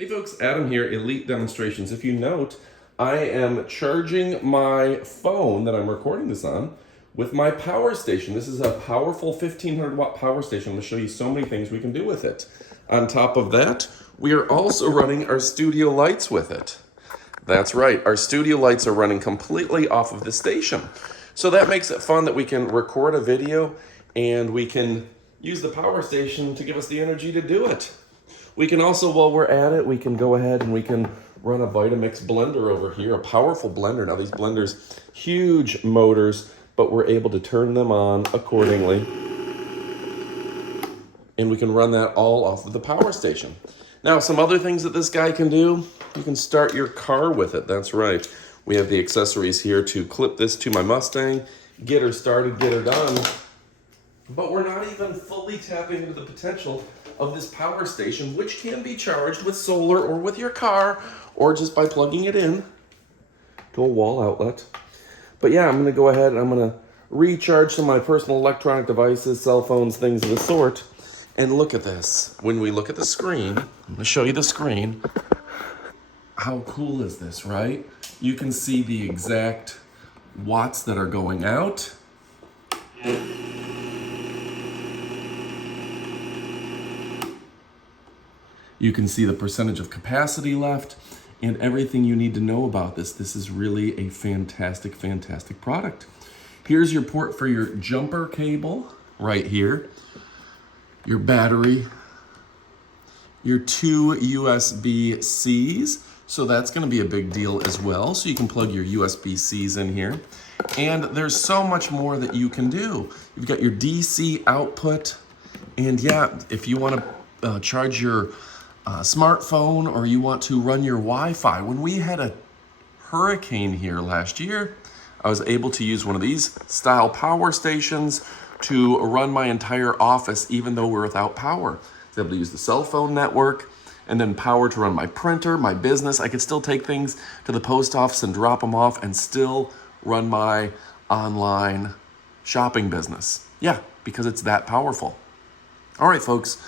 Hey folks, Adam here, Elite Demonstrations. If you note, I am charging my phone that I'm recording this on with my power station. This is a powerful 1500 watt power station. I'm going to show you so many things we can do with it. On top of that, we are also running our studio lights with it. That's right, our studio lights are running completely off of the station. So that makes it fun that we can record a video and we can use the power station to give us the energy to do it. We can also, while we're at it, we can go ahead and we can run a Vitamix blender over here, a powerful blender. Now these blenders, huge motors, but we're able to turn them on accordingly. And we can run that all off of the power station. Now, some other things that this guy can do, you can start your car with it. That's right. We have the accessories here to clip this to my Mustang, get her started, get her done. But we're not even fully tapping into the potential of this power station, which can be charged with solar or with your car, or just by plugging it in to a wall outlet. But yeah, I'm gonna go ahead and I'm gonna recharge some of my personal electronic devices, cell phones, things of the sort. And look at this. When we look at the screen, I'm gonna show you the screen. How cool is this, right? You can see the exact watts that are going out. You can see the percentage of capacity left and everything you need to know about this. This is really a fantastic, fantastic product. Here's your port for your jumper cable right here, your battery, your two USB-Cs. So that's gonna be a big deal as well. So you can plug your USB-Cs in here. And there's so much more that you can do. You've got your DC output. And yeah, if you wanna charge your smartphone or you want to run your Wi-Fi. When we had a hurricane here last year, I was able to use one of these style power stations to run my entire office even though we're without power. I was able to use the cell phone network and then power to run my printer, my business. I could still take things to the post office and drop them off and still run my online shopping business. Yeah, because it's that powerful. All right, folks.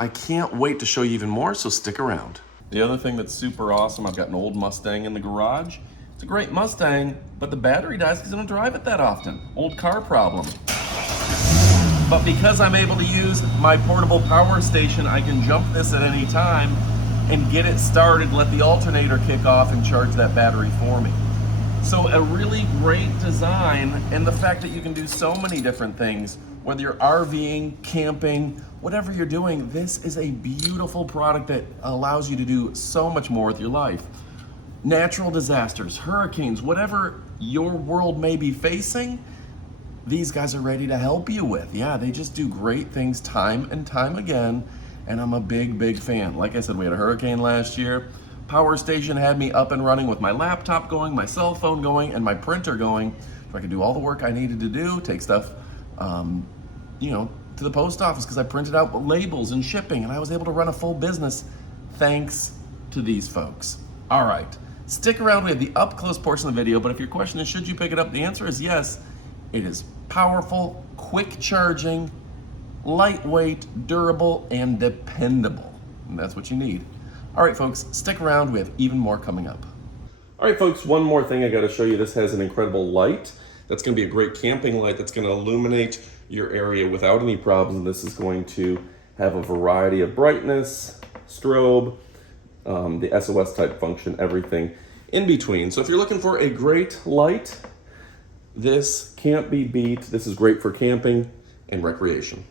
I can't wait to show you even more, so stick around. The other thing that's super awesome, I've got an old Mustang in the garage. It's a great Mustang, but the battery dies because I don't drive it that often. Old car problem. But because I'm able to use my portable power station, I can jump this at any time and get it started, let the alternator kick off and charge that battery for me. So a really great design, and the fact that you can do so many different things, whether you're RVing, camping, whatever you're doing, this is a beautiful product that allows you to do so much more with your life. Natural disasters, hurricanes, whatever your world may be facing, these guys are ready to help you with. Yeah, they just do great things time and time again, and I'm a big, big fan. Like I said, we had a hurricane last year. Power station had me up and running with my laptop going, my cell phone going, and my printer going, so I could do all the work I needed to do, take stuff, to the post office because I printed out labels and shipping, and I was able to run a full business thanks to these folks. All right, stick around. We have the up close portion of the video, but if your question is, should you pick it up? The answer is yes. It is powerful, quick charging, lightweight, durable, and dependable. And that's what you need. All right, folks, stick around. We have even more coming up. All right, folks, one more thing I got to show you. This has an incredible light. That's going to be a great camping light that's going to illuminate your area without any problems. This is going to have a variety of brightness, strobe, the SOS type function, everything in between. So if you're looking for a great light, this can't be beat. This is great for camping and recreation.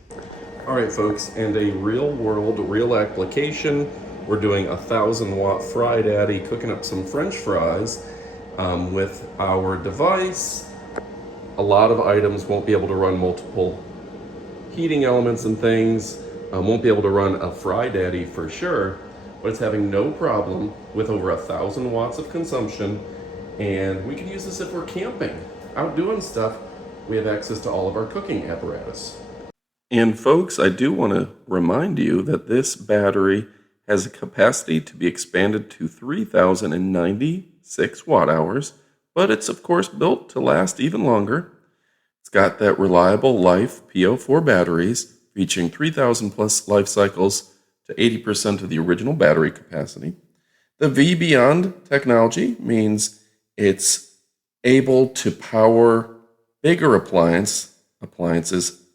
All right, folks, and a real world, real application. We're doing a 1,000-watt Fry Daddy, cooking up some French fries with our device. A lot of items won't be able to run multiple heating elements and things. Won't be able to run a Fry Daddy for sure, but it's having no problem with over 1,000 watts of consumption. And we can use this if we're camping, out doing stuff. We have access to all of our cooking apparatus. And folks, I do want to remind you that this battery has a capacity to be expanded to 3,096 watt hours, but it's of course built to last even longer. It's got that reliable life PO4 batteries reaching 3,000 plus life cycles to 80% of the original battery capacity. The V Beyond technology means it's able to power bigger appliances.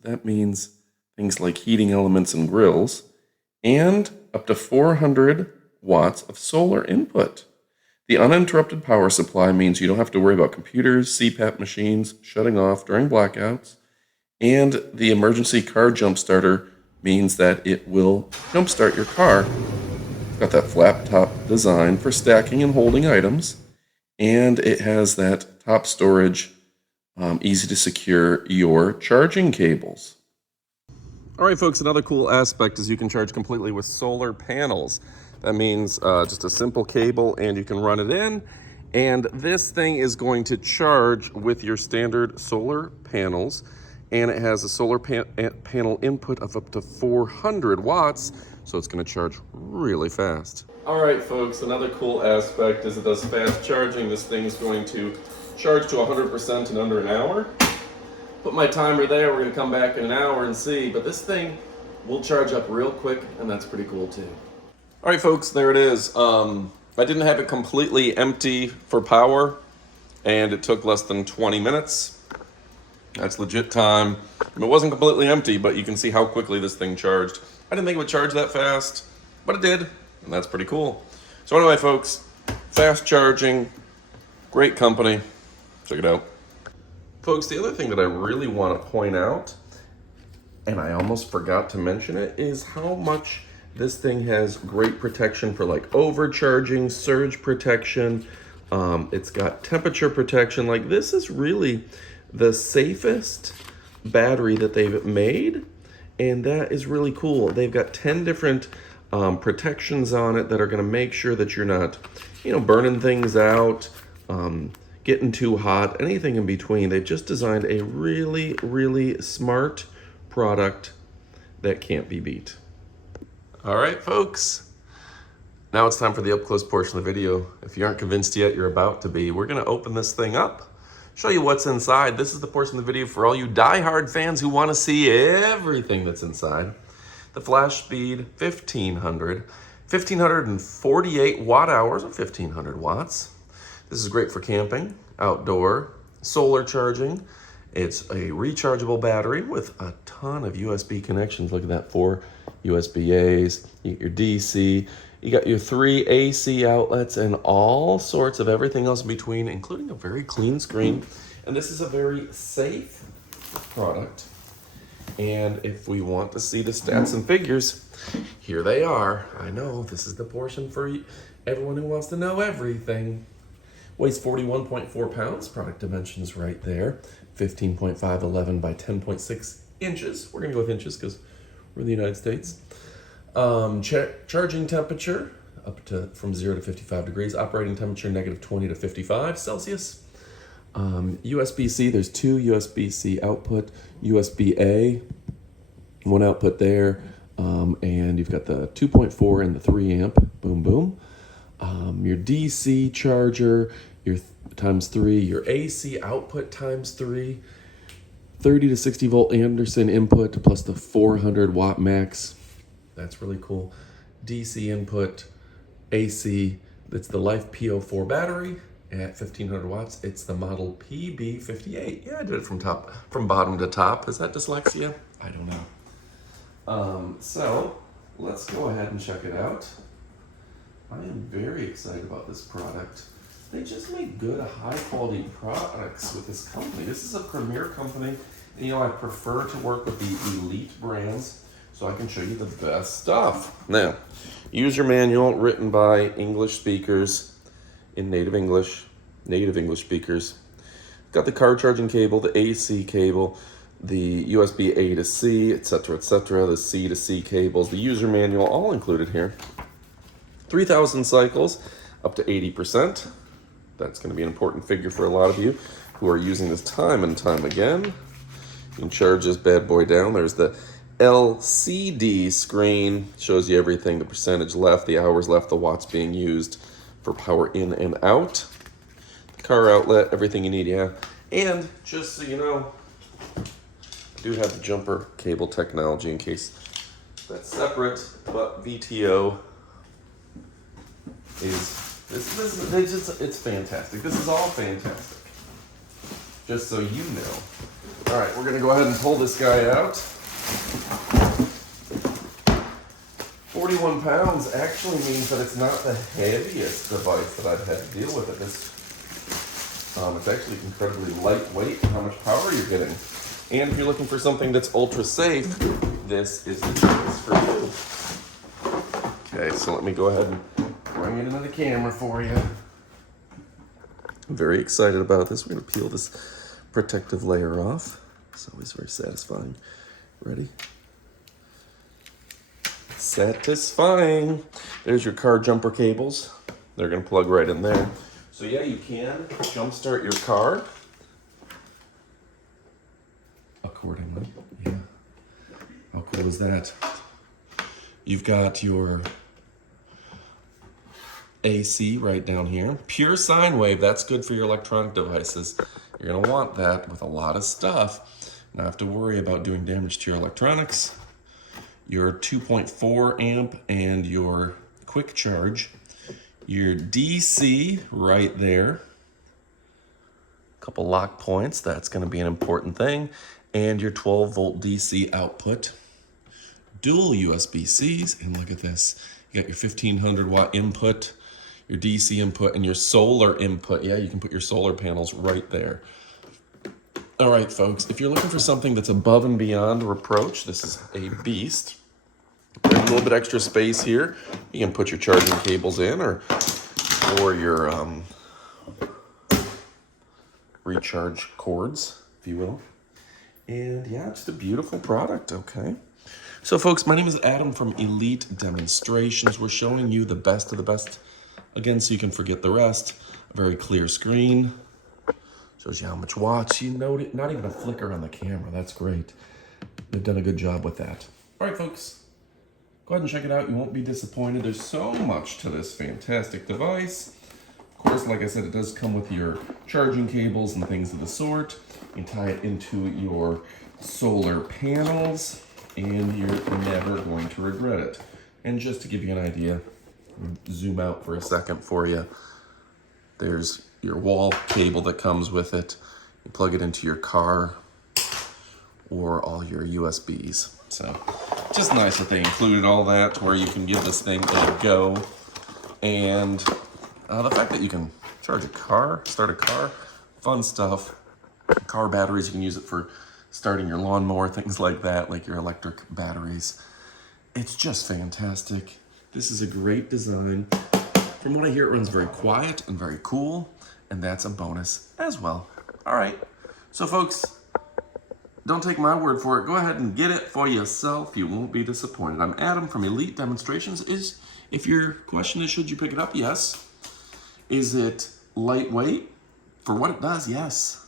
That means things like heating elements and grills, and up to 400 watts of solar input. The uninterrupted power supply means you don't have to worry about computers, CPAP machines shutting off during blackouts, and the emergency car jump starter means that it will jumpstart your car. It's got that flap top design for stacking and holding items, and it has that top storage, easy to secure your charging cables. All right, folks, another cool aspect is you can charge completely with solar panels. That means just a simple cable and you can run it in. And this thing is going to charge with your standard solar panels. And it has a solar panel input of up to 400 watts. So it's going to charge really fast. All right, folks, another cool aspect is it does fast charging. This thing is going to charge to 100% in under an hour. Put my timer there, we're gonna come back in an hour and see, but this thing will charge up real quick, and that's pretty cool too. All right, folks, there it is. I didn't have it completely empty for power, and it took less than 20 minutes. That's legit time. It wasn't completely empty, but you can see how quickly this thing charged. I didn't think it would charge that fast, but it did, and that's pretty cool. So anyway, folks, fast charging, great company. Check it out. Folks, the other thing that I really want to point out, and I almost forgot to mention it, is how much this thing has great protection for like overcharging, surge protection. It's got temperature protection. Like, this is really the safest battery that they've made, and that is really cool. They've got 10 different protections on it that are going to make sure that you're not, burning things out, getting too hot, anything in between. They've just designed a really, really smart product that can't be beat. All right, folks. Now it's time for the up-close portion of the video. If you aren't convinced yet, you're about to be. We're gonna open this thing up, show you what's inside. This is the portion of the video for all you die-hard fans who wanna see everything that's inside. The FlashSpeed 1500, 1548 watt hours, or 1500 watts. This is great for camping, outdoor, solar charging. It's a rechargeable battery with a ton of USB connections. Look at that, 4 USB-A's, you get your DC, you got your 3 AC outlets, and all sorts of everything else in between, including a very clean screen. And this is a very safe product. And if we want to see the stats and figures, here they are. I know, this is the portion for everyone who wants to know everything. Weighs 41.4 pounds, product dimensions right there. 15.511 by 10.6 inches. We're gonna go with inches because we're in the United States. Charging temperature up to from 0 to 55 degrees. Operating temperature -20 to 55 Celsius. USB-C, there's 2 USB-C output. USB-A, 1 output there. And you've got the 2.4 and the 3 amp, boom, boom. Your DC charger, your times 3, your AC output times 3, 30 to 60 volt Anderson input plus the 400 watt max. That's really cool. DC input, AC, it's the Life P04 battery at 1500 watts. It's the model PB58. Yeah, I did it from bottom to top. Is that dyslexia? I don't know. So let's go ahead and check it out. I am very excited about this product. They just make good, high-quality products with this company. This is a premier company. And, I prefer to work with the elite brands so I can show you the best stuff. Now, user manual written by English speakers in native English speakers. Got the car charging cable, the AC cable, the USB A to C, etc., the C to C cables, the user manual, all included here. 3,000 cycles, up to 80%. That's going to be an important figure for a lot of you who are using this time and time again. You can charge this bad boy down. There's the LCD screen, shows you everything, the percentage left, the hours left, the watts being used for power in and out. Car outlet, everything you need, yeah. And just so you know, I do have the jumper cable technology in case that's separate, but VTO is, it's fantastic. This is all fantastic. Just so you know. All right, we're gonna go ahead and pull this guy out. 41 pounds actually means that it's not the heaviest device that I've had to deal with at this. It's actually incredibly lightweight, how much power you're getting. And if you're looking for something that's ultra safe, this is the choice for you. Okay, so let me go ahead and bring it into the camera for you. I'm very excited about this. We're gonna peel this protective layer off. It's always very satisfying. Ready? Satisfying. There's your car jumper cables. They're gonna plug right in there. So yeah, you can jumpstart your car accordingly. Yeah. How cool is that? You've got your AC right down here. Pure sine wave, that's good for your electronic devices. You're gonna want that with a lot of stuff. Not have to worry about doing damage to your electronics. Your 2.4 amp and your quick charge. Your DC right there. Couple lock points, that's gonna be an important thing. And your 12 volt DC output. Dual USB-Cs, and look at this. You got your 1500 watt input, your DC input, and your solar input. Yeah, you can put your solar panels right there. All right, folks, if you're looking for something that's above and beyond reproach, this is a beast. There's a little bit extra space here. You can put your charging cables in or your recharge cords, if you will. And yeah, just a beautiful product, okay? So folks, my name is Adam from Elite Demonstrations. We're showing you the best of the best, again, so you can forget the rest. A very clear screen. Shows you how much watts. You know, not even a flicker on the camera. That's great. They've done a good job with that. All right, folks. Go ahead and check it out. You won't be disappointed. There's so much to this fantastic device. Of course, like I said, it does come with your charging cables and things of the sort. You can tie it into your solar panels, and you're never going to regret it. And just to give you an idea, zoom out for a second for you. There's your wall cable that comes with it. You plug it into your car or all your USBs. So just nice that they included all that to where you can give this thing a go. And the fact that you can charge a car, start a car, fun stuff. Car batteries, you can use it for starting your lawnmower, things like that, like your electric batteries. It's just fantastic. This is a great design. From what I hear, it runs very quiet and very cool, and that's a bonus as well. All right, so folks, don't take my word for it. Go ahead and get it for yourself. You won't be disappointed. I'm Adam from Elite Demonstrations. If your question is, should you pick it up? Yes. Is it lightweight? For what it does, yes.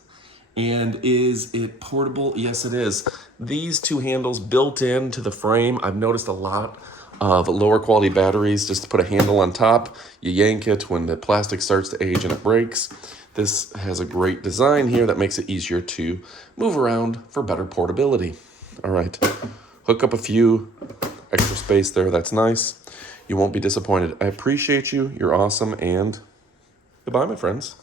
And is it portable? Yes, it is. These two handles built into the frame. I've noticed a lot of lower quality batteries, just to put a handle on top. You yank it when the plastic starts to age and it breaks. This has a great design here that makes it easier to move around for better portability. All right, hook up a few, extra space there, that's nice. You won't be disappointed. I appreciate you, you're awesome, and goodbye, my friends.